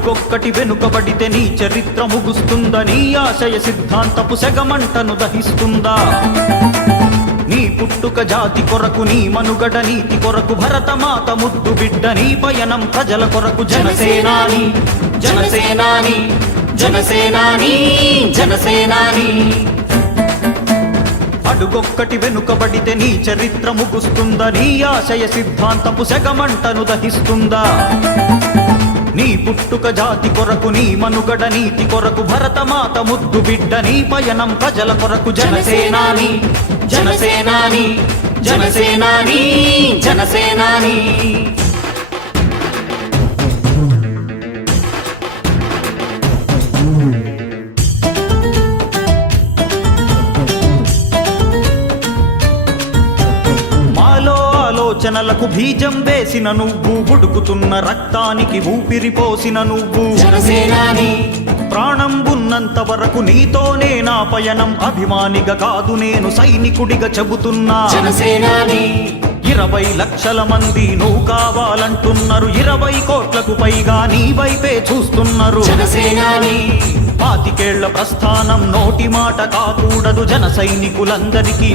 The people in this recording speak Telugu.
అడుగొక్కటి వెనుకబడితే నీ చరిత్ర ముగుస్తుందని ఆశయ సిద్ధాంతపు సెగమంటను దహిస్తుందా? నీ పుట్టుక జాతి కొరకు, నీ మనుగడ నీతి కొరకు, భరతమాత ముద్దు బిడ్డ నీ పయనం ప్రజల కొరకు. జనసేనాని జనసేనాని జనసేనాని జనసేనాని. అడుగొక్కటి వెనుకబడితే నీ చరిత్ర ముగుస్తుందని ఆశయ సిద్ధాంతపు సెగమంటను దహిస్తుందా? నీ పుట్టుక జాతి కొరకు, నీ మనుగడ నీతి కొరకు, భరతమాత ముద్దు బిడ్డ నీ పయనం ప్రజల కొరకు. జనసేనాని జనసేనాని జనసేనాని జనసేనాని. ఆలోచనలకు బీజం వేసిన నువ్వు, ఉడుకుతున్న రక్తానికి ఊపిరి పోసిన నువ్వు. జనసేనాని ప్రాణం ఉన్నంత వరకు నీతోనే నా పయనం. అభిమానిగా కాదు నేను సైనికుడిగా చెబుతున్నా. జనసేనాని 20 లక్షల మంది నువ్వు కావాలంటున్నారు. 20 కోట్లకు పైగా నీ వైపే చూస్తున్నారు. జనసేనాని 25 ఏళ్ల ప్రస్థానం నోటి మాట కాకూడదు. జన సైనికులందరికీ